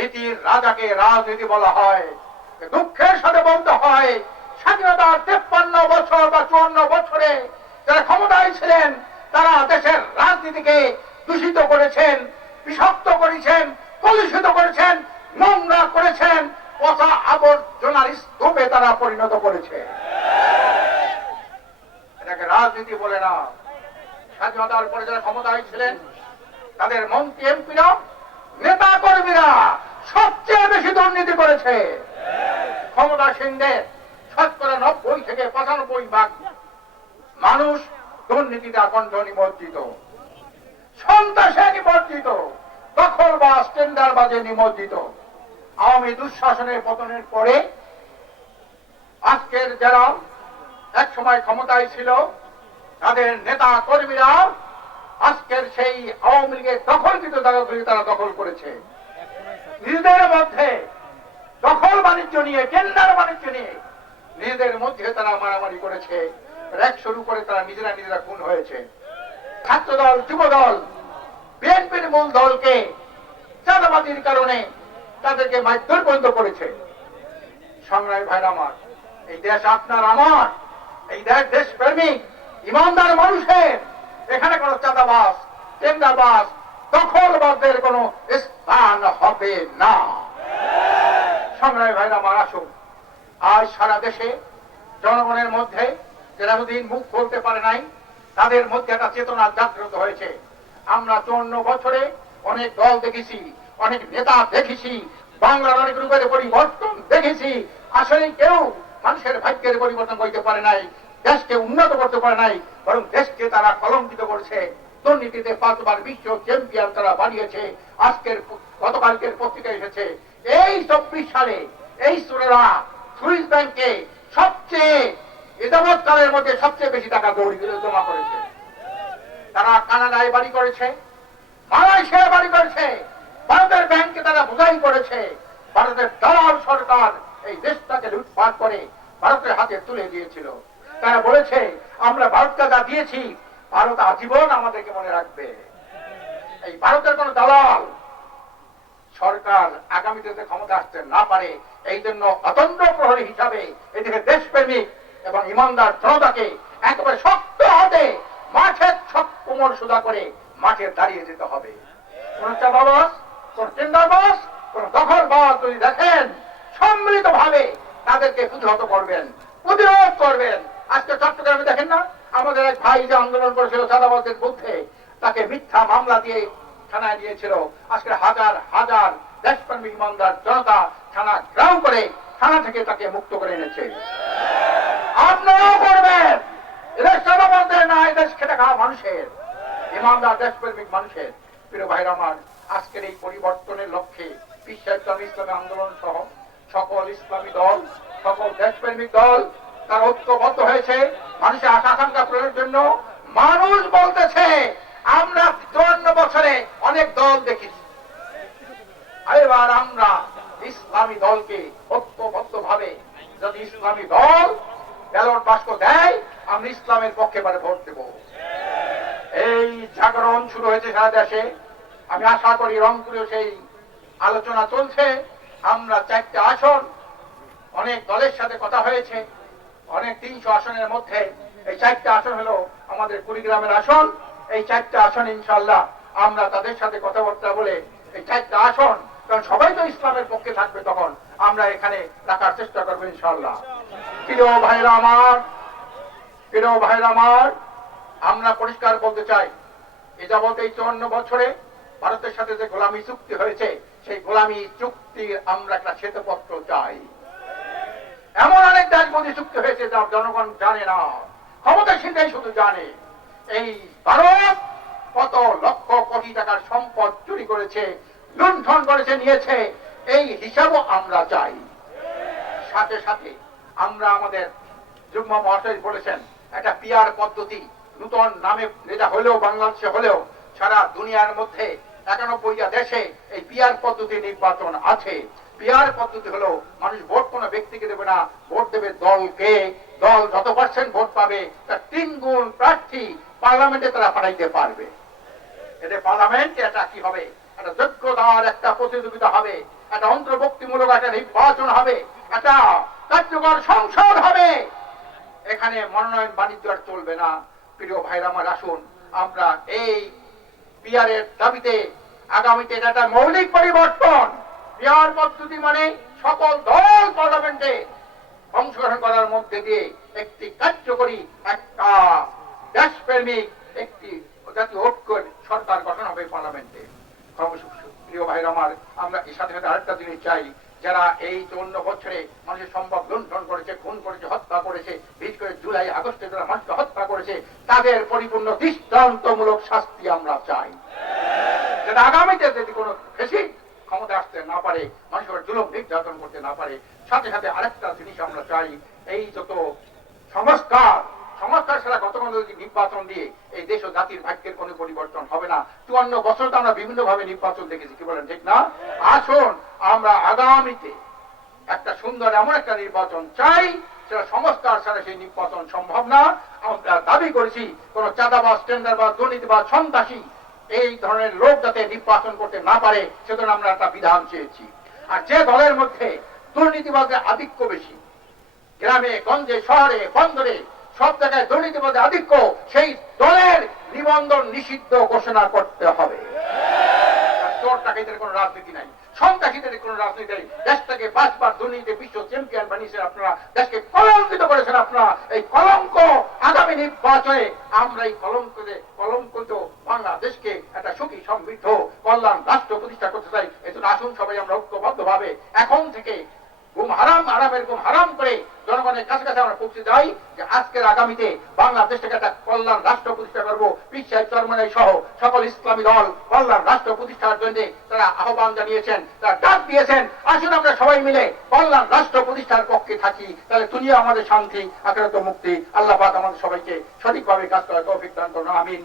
নীতির রাজাকে রাজনীতি বলা হয়। দুঃখের সাথে বলতে হয়, স্বাধীনতার তেপ্পান্ন বছর বা চুয়ান্ন বছরে যারা ক্ষমতায় ছিলেন, তারা দেশের রাজনীতিকে দূষিত করেছেন, বিষাক্ত করেছেন, কলুষিত করেছেন, নোংরা করেছেন, পচা আবর্জনার স্তূপে তারা পরিণত করেছে। এটাকে রাজনীতি বলে না। স্বাধীনতার পরে যারা ক্ষমতায় ছিলেন, তাদের মন্ত্রী এমপিরা নেতা কর্মীরা। সবচেয়ে বেশি দুর্নীতি করেছে। ক্ষমতাসীনদের শতকরা নব্বই থেকে পঁচানব্বই ভাগ মানুষ দুর্নীতিতে আকণ্ঠ নিমজ্জিত। সন্ত্রাসে নিমজ্জিত। দখল বা স্টেন্ডার বাজে নিমজ্জিত। আওয়ামী দুঃশাসনের পতনের পরে আজকের যারা এক সময় ক্ষমতায় ছিল, তাদের নেতা কর্মীরা আজকের সেই আওয়ামী লীগের দখলকৃত জায়গাগুলি তারা দখল করেছে। নিজেদের মধ্যে দখল বাণিজ্য নিয়ে টেন্ডার বাণিজ্য নিয়ে নিজেদের মধ্যে তারা মারামারি করেছে র্যাক শুরু করে তারা নিজেরা নিজেরা খুন হয়েছে। ছাত্র দল যুব দল বিএনপির মূল দলকে চাঁদাবাজির কারণে তাদেরকে মারধর বন্ধ করেছে। সংগ্রামী ভাইরা আমার, এই দেশ আপনার আমার, এই দেশ দেশপ্রেমিক, ইমানদার মানুষের, এখানে কোনো চাঁদাবাস টেন্ডারবাস দখলবাদদের কোনো স্থান হবে না। সংগ্রামী ভাইরা, আমার আসুন। আজ সারা দেশে জনগণের মধ্যে যারা দিন মুখ বলতে পারে নাই, তাদের মধ্যে একটা চেতনা জাগ্রত হয়েছে। আমরা চুয়ান্ন বছরে অনেক দল দেখেছি, অনেক নেতা দেখেছি, বাংলার অনেক রূপের পরিবর্তন দেখেছি। আসলে কেউ মানুষের ভাগ্যের পরিবর্তন করতে পারে নাই, দেশকে উন্নত করতে পারে নাই, বরং দেশকে তারা কলঙ্কিত করছে। দুর্নীতিতে পাঁচবার বিশ্ব চ্যাম্পিয়ন তারা বানিয়েছে। আজকের গতকালকের পত্রিকা এসেছে। এই চব্বিশ সালে এই সুরেরা সুইস ব্যাংকে সবচেয়ে এদাবৎ মধ্যে সবচেয়ে বেশি টাকা জমা করেছে। তারা কানাডায় বাড়ি করেছে, মালয়েশিয়ায় বাড়ি করেছে, ভারতের ব্যাংকে তারা বোঝাই করেছে, ভারতের দালাল সরকার এই দেশটাকে লুটপাট করে ভারতের হাতে তুলে দিয়েছিল। তারা বলেছে, আমরা ভারতকে যা দিয়েছি ভারত আজীবন আমাদেরকে মনে রাখবে। এই ভারতের কোন দালাল সরকার আগামীতে যাতে ক্ষমতা আসতে না পারে, এই জন্য অতন্ত্র প্রহরী হিসাবে এদিকে দেশপ্রেমিক এবং ইমানদার জনতাকে একেবারে শক্ত হাতে মাঠের সব কোমর সুদা করে মাঠে দাঁড়িয়ে যেতে হবে। কোন চাঁদাবাস যদি দেখেন সম্মিলিত ভাবে তাদেরকে প্রতিহত করবেন, প্রতিরোধ করবেন। আজকে চট্টগ্রামে দেখেন না? আমাদের এক ভাই যে আন্দোলন করেছিল চাঁদাবাসের বিরুদ্ধে তাকে মিথ্যা মামলা দিয়ে থানায় দিয়েছিল। আজকে হাজার হাজার দেশপ্রেমিক ইমানদার জনতা থানা গ্রাম করে থানা থেকে তাকে মুক্ত করে এনেছে। আপনারাও করবেন। খেটে খাওয়া মানুষের। ইমানদার দেশপ্রেমিক মানুষের। প্রিয় আমার, আজকের এই পরিবর্তনের লক্ষ্যে বিশ্ব ইসলামী ইসলামী আন্দোলন সহ সকল ইসলামী দল, সকল দেশপ্রেমিক দল, তার ঐক্যবদ্ধ হয়েছে। মানুষের আশা আকাঙ্ক্ষা পূরণের জন্য মানুষ বলতেছে, আমরা চুয়ান্ন বছরে অনেক দল দেখেছি। এবার আমরা ইসলামী দলকে ঐক্যবদ্ধ ভাবে যদি ইসলামী দল ব্যালট বাক্স দেয়, আমরা ইসলামের পক্ষে পারে ভোট দেব। এই জাগরণ শুরু হয়েছে সারা দেশে। আমি আশা করি রংপুরেও সেই আলোচনা চলছে। আমরা চারটে আসন, অনেক দলের সাথে কথা হয়েছে। অনেক তিনশো আসনের মধ্যে এই চারটে আসন হলো আমাদের কুড়িগ্রামের আসন। এই চারটে আসন ইনশাল্লাহ আমরা তাদের সাথে কথাবার্তা বলে এই চারটে আসন, কারণ সবাই তো ইসলামের পক্ষে থাকবে তখন, আমরা এখানে রাখার চেষ্টা করব ইনশাল্লাহ প্রিয় ভাইরা আমার, প্রিয় ভাইরা আমার, আমরা পরিষ্কার বলতে চাই, এ যাবত এই চুয়ান্ন বছরে ভারতের সাথে যে গোলামী চুক্তি হয়েছে, সেই গোলামী চুক্তির আমরা একটা শ্বেতপত্র চাই। এমন অনেক দেশবন্দি চুক্তি হয়েছে যা জনগণ জানে না। ক্ষমতাসীনটাই শুধু জানে। এই ভারত কত লক্ষ কোটি টাকার সম্পদ চুরি করেছে, লুণ্ঠন করেছে, নিয়েছে। এই হিসাবও আমরা চাই। সাথে সাথে আমরা আমাদের যুগ্ম মহাশয় বলেছেন, একটা পিয়ার পদ্ধতি নূতন নামে যেটা হলেও, বাংলাদেশে হলেও সারা দুনিয়ার মধ্যে একানব্বইটা দেশে এই পিয়ার পদ্ধতি নির্বাচন আছে। পিয়ার পদ্ধতি হলো, মানুষ ভোট কোনো ব্যক্তিকে দেবে না, ভোট দেবে দলকে। দল যত পার্সেন্ট ভোট পাবে, তার তিন গুণ প্রার্থী পার্লামেন্টে তারা পাঠাইতে পারবে। এতে পার্লামেন্ট এটা কি হবে? একটা যোগ্যতার একটা প্রতিযোগিতা হবে, একটা অন্তর্ভুক্তিমূলক একটা নির্বাচন হবে, একটা কার্যকর সংসদ হবে। এখানে মনোনয়ন বাণিজ্য আর চলবে না। প্রিয় ভাইরা আমার, আসুন, আমরা এই পিয়ারের দাবিতে আগামীতে এটা একটা মৌলিক পরিবর্তন। পিয়ার পদ্ধতি মানে সকল দল পার্লামেন্টে অংশগ্রহণ করার মধ্যে দিয়ে একটি কার্যকরী একটা দেশপ্রেমিক, একটি জাতীয় ঐক্য সরকার গঠন হবে পার্লামেন্টে। প্রিয় ভাইরা আমার, আমরা এই সাথে সাথে আরেকটা জিনিস চাই, যারা এই চৌন্ন বছরে মানুষের সম্পদ লুণ্ঠন করেছে, খুন করেছে, হত্যা করেছে, বিশেষ করে জুলাই আগস্টে যারা মানুষকে হত্যা করেছে, তাদের পরিপূর্ণ দৃষ্টান্তমূলক শাস্তি আমরা চাই। যেটা আগামীতে যদি কোনো বেশি ক্ষমতা আসতে না পারে, মানুষের জুলুম নির্যাতন করতে না পারে। সাথে সাথে আরেকটা জিনিস আমরা চাই, এই যত সংস্কার সংস্কার ছাড়া গত যদি নির্বাচন দিয়ে এই দেশ ও জাতির ভাগ্যের কোনো পরিবর্তন হবে না? চুয়ান্ন বছর তো আমরা বিভিন্ন ভাবে নির্বাচন দেখেছি, কি বলেন, ঠিক না? আসুন, আমরা আগামীতে একটা সুন্দর এমন একটা নির্বাচন চাই সেটা সংস্কার ছাড়া সেই নির্বাচন সম্ভব না। আমরা দাবি করেছি, কোন চাঁদাবাজ, টেন্ডারবাজ, দুর্নীতিবাজ, সন্ত্রাসী এই ধরনের লোক যাতে নির্বাচন করতে না পারে, সেজন্য আমরা একটা বিধান চেয়েছি। আর যে দলের মধ্যে দুর্নীতিবাদে আধিক্য বেশি, গ্রামে, গঞ্জে, শহরে, বন্দরে, সব জায়গায় দুর্নীতিবাদে আধিক্য, সেই দলের নিবন্ধন নিষিদ্ধ ঘোষণা করতে হবে। চোর টাকাইদের কোনো রাজনীতি নাই। সন্ত্রাসীদের কোন রাজনীতি পাঁচবার দুর্নীতি বিশ্ব চ্যাম্পিয়ন বানিয়েছেন আপনারা। দেশকে কলঙ্কিত করেছেন আপনারা। এই কলঙ্ক আগামী নির্বাচনে আমরা এই কলঙ্কতে কলঙ্কিত বাংলাদেশকে একটা সুখী সমৃদ্ধ কল্যাণ রাষ্ট্র প্রতিষ্ঠা করতে চাই। এজন্য আসুন সবাই আমরা ঐক্যবদ্ধ ভাবে এখন থেকে ঘুম হারাম আরামের ঘুম হারাম করে জনগণের কাছে কাছে আমরা পৌঁছে যাই যে আজকের আগামীতে বাংলাদেশটাকে একটা কল্যাণ রাষ্ট্র প্রতিষ্ঠা করব। বিশ্বের চরমনাই সহ সকল ইসলামী দল কল্যাণ রাষ্ট্র প্রতিষ্ঠার জন্য তারা আহ্বান জানিয়েছেন, তারা ডাক দিয়েছেন। আসুন আমরা সবাই মিলে কল্যাণ রাষ্ট্র প্রতিষ্ঠার পক্ষে থাকি। তাহলে দুনিয়া আমাদের শান্তি, আখেরাত মুক্তি। আল্লাহ পাক আমাদের সবাইকে সঠিকভাবে কাজ করার তৌফিক দান করুন। আমিন।